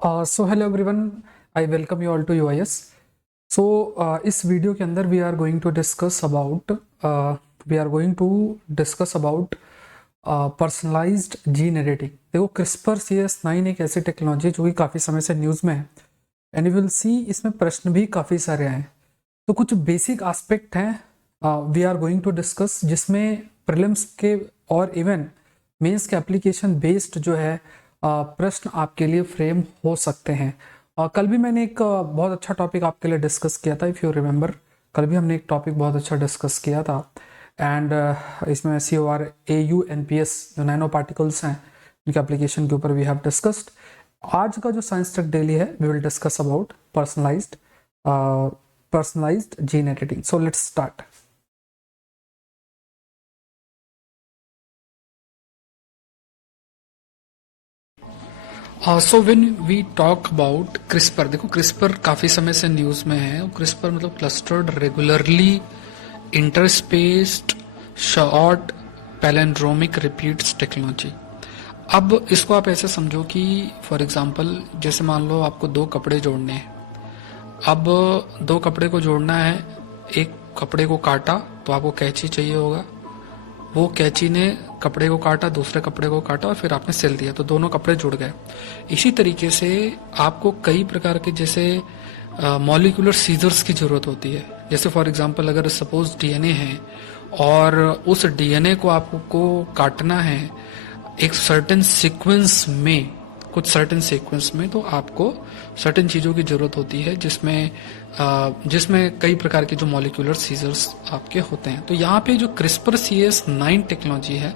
So hello everyone, I welcome you all to UIS। So इस video के अंदर we are going to discuss about personalised gene editing. देखो, CRISPR CS9 एक ऐसी technology जो कि काफ़ी समय से न्यूज़ में है एंड यू विल सी इसमें प्रश्न भी काफ़ी सारे आए हैं। तो कुछ बेसिक एस्पेक्ट हैं we are going to discuss, जिसमें प्रीलिम्स के और इवन मेंस के एप्लीकेशन बेस्ड जो है प्रश्न आपके लिए फ्रेम हो सकते हैं। कल भी मैंने एक बहुत अच्छा टॉपिक आपके लिए डिस्कस किया था, इफ़ यू रिमेंबर। कल भी हमने एक टॉपिक बहुत अच्छा डिस्कस किया था एंड इसमें CORAUNPS जो नैनो पार्टिकल्स हैं उनके एप्लीकेशन के ऊपर वी हैव डिस्कस्ड। आज का जो साइंस टेक डेली है we will discuss about personalised gene editing. So let's start. So when we talk about CRISPR, देखो क्रिस्पर काफी समय से न्यूज में है। क्रिस्पर मतलब clustered regularly interspaced short palindromic repeats technology. अब इसको आप ऐसे समझो कि फॉर एग्जांपल जैसे मान लो आपको दो कपड़े जोड़ने हैं। अब दो कपड़े को जोड़ना है, एक कपड़े को काटा तो आपको कैंची चाहिए होगा, वो कैंची ने कपड़े को काटा, दूसरे कपड़े को काटा और फिर आपने सिल दिया तो दोनों कपड़े जुड़ गए। इसी तरीके से आपको कई प्रकार के जैसे मॉलिक्यूलर सीजर्स की जरूरत होती है। जैसे फॉर एग्जांपल अगर सपोज DNA है और उस DNA को आपको काटना है एक सर्टेन सीक्वेंस में, कुछ सर्टेन सीक्वेंस में, तो आपको सर्टेन चीजों की जरूरत होती है जिसमें कई प्रकार के जो मॉलिक्यूलर सीजर्स आपके होते हैं। तो यहाँ पे जो क्रिस्पर CS9 टेक्नोलॉजी है,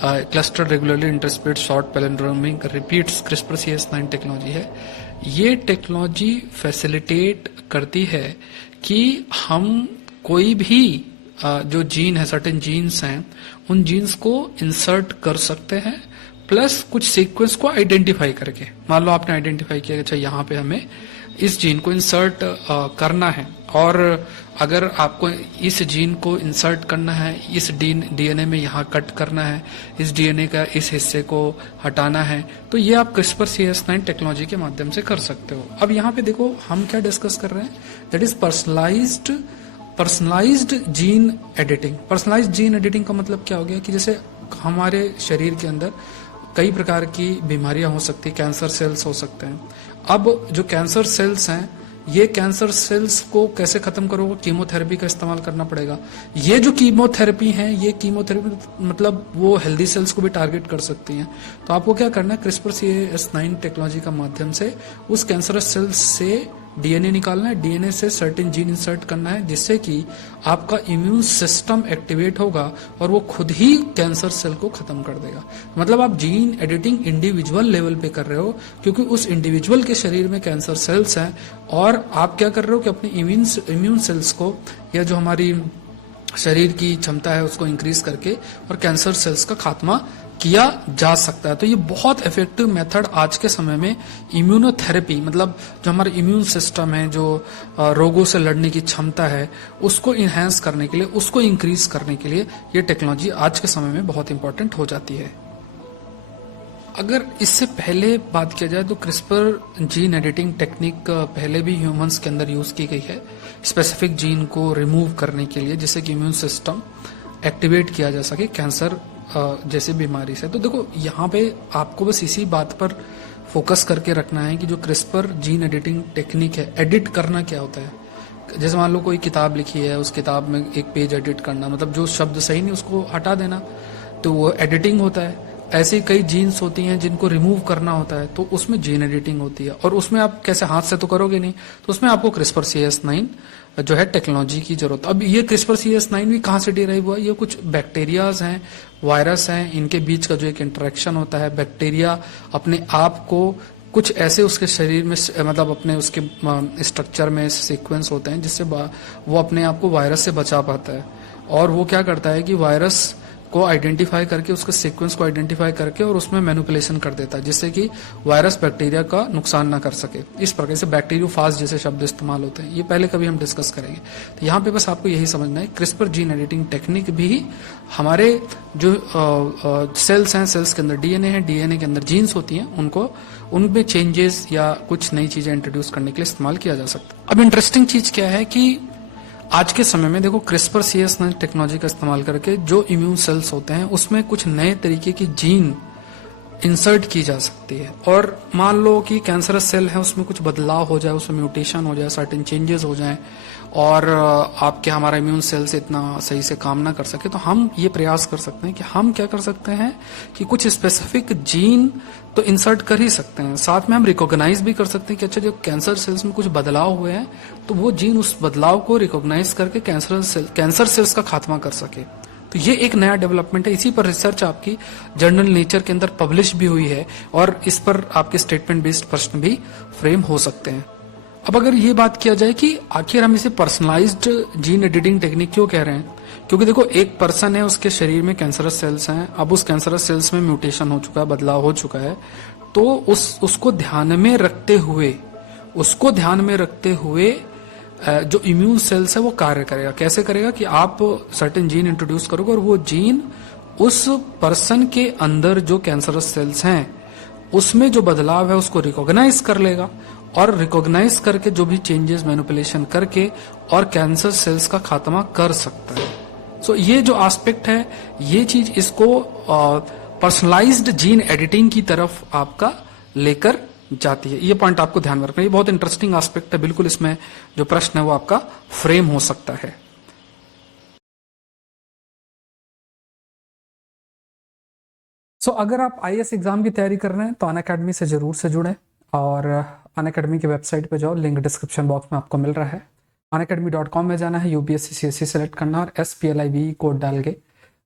cluster regularly interspaced short palindromic repeats CRISPR CS9 technology है। ये टेक्नोलॉजी फैसिलिटेट करती है कि हम कोई भी जो जीन है, सर्टेन जीन्स हैं, उन जीन्स को इंसर्ट कर सकते हैं, प्लस कुछ सीक्वेंस को आइडेंटिफाई करके। मान लो आपने आइडेंटिफाई किया अच्छा यहाँ पे हमें इस जीन को इंसर्ट करना है, और अगर आपको इस जीन को इंसर्ट करना है, इस DNA में यहाँ कट करना है, इस DNA का इस हिस्से को हटाना है, तो ये आप क्रिस्पर CS9 टेक्नोलॉजी के माध्यम से कर सकते हो। अब यहाँ पे देखो हम क्या डिस्कस कर रहे हैं, that is personalised gene editing. Personalised gene editing का मतलब क्या हो गया कि जैसे हमारे शरीर के अंदर कई प्रकार की बीमारियां हो सकती है, कैंसर सेल्स हो सकते हैं। अब जो कैंसर सेल्स हैं, ये कैंसर सेल्स को कैसे खत्म करोगे? कीमोथेरेपी का इस्तेमाल करना पड़ेगा। ये जो कीमोथेरेपी है, ये कीमोथेरेपी मतलब वो हेल्दी सेल्स को भी टारगेट कर सकती हैं। तो आपको क्या करना है, क्रिस्पर CS9 टेक्नोलॉजी का माध्यम से उस कैंसर सेल्स से DNA निकालना है, DNA से सर्टेन जीन इंसर्ट करना है, जिससे कि आपका इम्यून सिस्टम एक्टिवेट होगा और वो खुद ही कैंसर सेल को खत्म कर देगा। मतलब आप जीन एडिटिंग इंडिविजुअल लेवल पे कर रहे हो, क्योंकि उस इंडिविजुअल के शरीर में कैंसर सेल्स हैं, और आप क्या कर रहे हो कि अपने इम्यून सेल्स को, या जो हमारी शरीर की क्षमता है उसको इंक्रीज करके और कैंसर सेल्स का खात्मा किया जा सकता है। तो ये बहुत इफेक्टिव मेथड आज के समय में इम्यूनोथेरेपी, मतलब जो हमारा इम्यून सिस्टम है, जो रोगों से लड़ने की क्षमता है, उसको इनहेंस करने के लिए, उसको इंक्रीज करने के लिए ये टेक्नोलॉजी आज के समय में बहुत इंपॉर्टेंट हो जाती है। अगर इससे पहले बात किया जाए तो क्रिस्पर जीन एडिटिंग टेक्निक पहले भी ह्यूमंस के अंदर यूज की गई है, स्पेसिफिक जीन को रिमूव करने के लिए, जिससे कि इम्यून सिस्टम एक्टिवेट किया जा सके कैंसर जैसी बीमारी से। तो देखो यहाँ पे आपको बस इसी बात पर फोकस करके रखना है कि जो क्रिस्पर जीन एडिटिंग टेक्निक है, एडिट करना क्या होता है। जैसे मान लो कोई किताब लिखी है, उस किताब में एक पेज एडिट करना, मतलब जो शब्द सही नहीं उसको हटा देना, तो वो एडिटिंग होता है। ऐसे कई जीन्स होती हैं जिनको रिमूव करना होता है, तो उसमें जीन एडिटिंग होती है, और उसमें आप कैसे हाथ से तो करोगे नहीं, तो उसमें आपको क्रिस्पर CS9 जो है टेक्नोलॉजी की जरूरत। अब ये क्रिस्पर CS9 भी कहाँ से डिराइव हुआ? ये कुछ बैक्टीरियाज हैं, वायरस हैं, इनके बीच का जो एक इंटरेक्शन होता है, बैक्टीरिया अपने आप को कुछ ऐसे उसके शरीर में, मतलब अपने उसके स्ट्रक्चर में सीक्वेंस होते हैं जिससे वो अपने आप को वायरस से बचा पाता है। और वो क्या करता है कि वायरस को आइडेंटिफाई करके, उसके सीक्वेंस को आइडेंटिफाई करके और उसमें मैनिपुलेशन कर देता है, जिससे कि वायरस बैक्टीरिया का नुकसान ना कर सके। इस प्रकार से बैक्टीरियोफाज जैसे शब्द इस्तेमाल होते हैं, ये पहले कभी हम डिस्कस करेंगे। तो यहाँ पे बस आपको यही समझना है, क्रिस्पर जीन एडिटिंग टेक्निक भी हमारे जो सेल्स हैं, सेल्स के अंदर डीएनए है, डीएनए के अंदर जीन्स होती हैं, उनको उनमें चेंजेस या कुछ नई चीजें इंट्रोड्यूस करने के लिए इस्तेमाल किया जा सकता है। अब इंटरेस्टिंग चीज क्या है कि आज के समय में देखो, क्रिस्पर सीएस टेक्नोलॉजी का इस्तेमाल करके जो इम्यून सेल्स होते हैं उसमें कुछ नए तरीके की जीन इंसर्ट की जा सकती है। और मान लो कि कैंसरस सेल है, उसमें कुछ बदलाव हो जाए, उसमें म्यूटेशन हो जाए, सर्टेन चेंजेस हो जाए और आपके हमारा इम्यून सेल्स इतना सही से काम ना कर सके, तो हम ये प्रयास कर सकते हैं कि हम क्या कर सकते हैं कि कुछ स्पेसिफिक जीन तो इंसर्ट कर ही सकते हैं, साथ में हम रिकॉग्नाइज भी कर सकते हैं कि अच्छा जो कैंसर सेल्स में कुछ बदलाव हुए हैं तो वो जीन उस बदलाव को रिकॉग्नाइज करके कैंसर सेल्स का खात्मा कर सके। तो ये एक नया डेवलपमेंट है। इसी पर रिसर्च आपकी जर्नल नेचर के अंदर पब्लिश भी हुई है और इस पर आपके स्टेटमेंट बेस्ड प्रश्न भी फ्रेम हो सकते हैं। अब अगर ये बात किया जाए कि आखिर हम इसे पर्सनलाइज्ड जीन एडिटिंग टेक्निक क्यों कह रहे हैं, क्योंकि देखो एक पर्सन है, उसके शरीर में कैंसरस सेल्स हैं, अब उस कैंसरस सेल्स में म्यूटेशन हो चुका है, बदलाव हो चुका है, तो उसको ध्यान में रखते हुए जो इम्यून सेल्स है वो कार्य करेगा। कैसे करेगा कि आप सर्टेन जीन इंट्रोड्यूस करोगे और वो जीन उस पर्सन के अंदर जो कैंसरस सेल्स हैं उसमें जो बदलाव है उसको रिकॉग्नाइज कर लेगा और रिकॉग्नाइज करके जो भी चेंजेस मैनिपुलेशन करके और कैंसर सेल्स का खात्मा कर सकता है। सो ये जो एस्पेक्ट है, ये चीज इसको पर्सनलाइज्ड जीन एडिटिंग की तरफ आपका लेकर जाती है। ये पॉइंट आपको ध्यान में रखना, ये बहुत इंटरेस्टिंग एस्पेक्ट है, बिल्कुल इसमें जो प्रश्न है वो आपका फ्रेम हो सकता है। अगर आप आईएएस एग्जाम की तैयारी कर रहे हैं तो अनअकैडमी से जरूर से जुड़ें और अनअकैडमी की वेबसाइट पे जाओ, लिंक डिस्क्रिप्शन बॉक्स में आपको मिल रहा है। unacademy.com में जाना है, यूपीएससी सीएससी सेलेक्ट करना और SPLIB कोड डाल के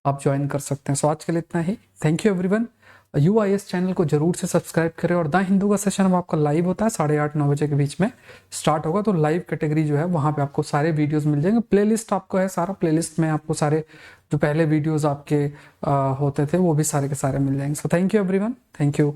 आप ज्वाइन कर सकते हैं। आज के लिए इतना ही। Thank you everyone. UIS channel को जरूर से सब्सक्राइब करें और द हिंदू का सेशन अब आपका लाइव होता है 8:30-9 बजे के बीच में स्टार्ट होगा, तो लाइव कैटेगरी जो है वहां पे आपको सारे वीडियोस मिल जाएंगे। प्लेलिस्ट आपको है सारा, प्लेलिस्ट में आपको सारे जो पहले वीडियोस आपके होते थे वो भी सारे के सारे मिल जाएंगे। So thank you everyone, thank you.